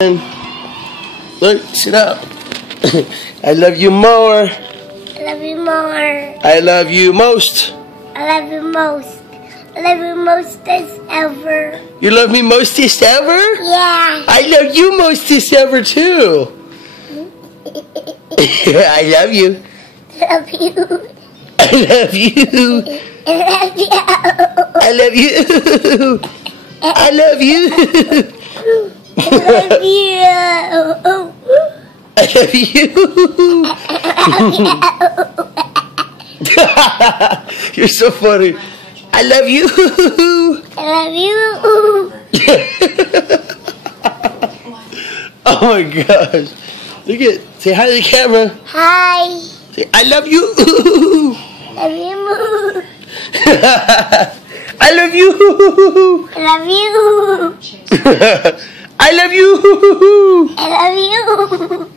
Look, sit up. I love you more. I love you more. I love you most. I love you most. I love you mostest ever. You love me mostest ever? Yeah. I love you mostest ever too. I love you. Love you. I love you. I love you. I love you. I love you. I love you. I love you. You're so funny. I love you. I love you. Oh my gosh. Look at, say hi to the camera. Hi. Say, I love you. Love you. I love you. I love you. I love you. I love you.